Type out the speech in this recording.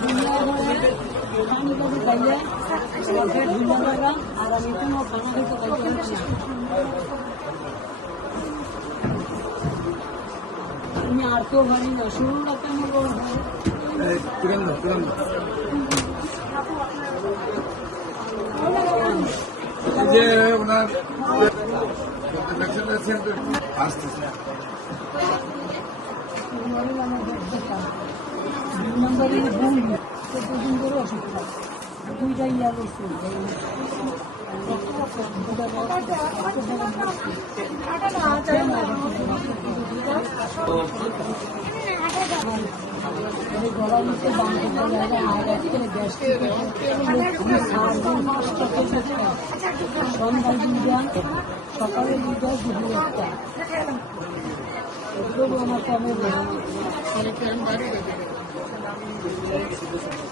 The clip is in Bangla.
দুনিয়া ভরে পানি কবি খাইলে পেট ভুলে যাবে আর আমি কোনো খানা খেতে পারছি না। আমি আর কেউ পারি না, শুরু রাখতে আমার যে ওনার আসতেছে দুই নম্বরে ভুল 14 দিন করে ওষুধ খায়, দুইটা ইয়া করছে গলা নিচে দাম সন্ধ্যায় দুইটা, সকালে দুইটা, দুপুরে একটা। এগুলো আমার কমে